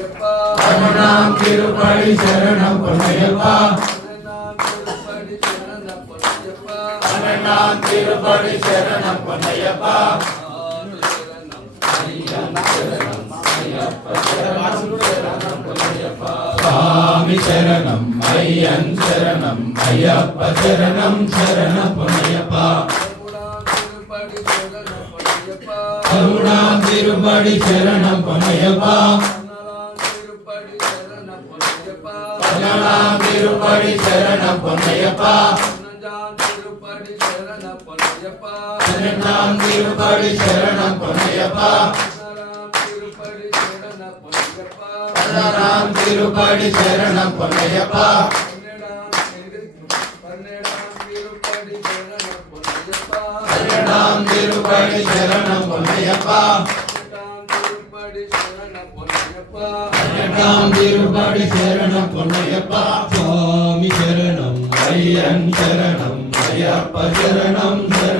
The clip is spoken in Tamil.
பதினெட்டாம் திருப்படி சரணம் பொன்னையப்பா. பன்னெண்டாம் திருப்படி சரணம் பொன்னையப்பா. சுவாமி சரணம் ஐயன் சரணம் ஐயப்ப சரணம் சரணம் பொன்னையப்பா. திருப்படி சரணம் பொன்னையப்பா. பதினாலாம் திருப்படி சரணம் பொன்னையப்பா. பதினெட்டாம் திருப்படி சரணம் பொன்னையப்பா. பதினாறாம் திருப்படி சரணம் பொன்னையப்பா. பதினெட்டாம் திருப்படி சரணம் பொன்னையப்பா. பதினெட்டாம் திருப்படி சரணம் பொன்னையப்பா. சுவாமி சரணம் ஐயன் சரணம் ஐயப்ப சரணம் சரணம்.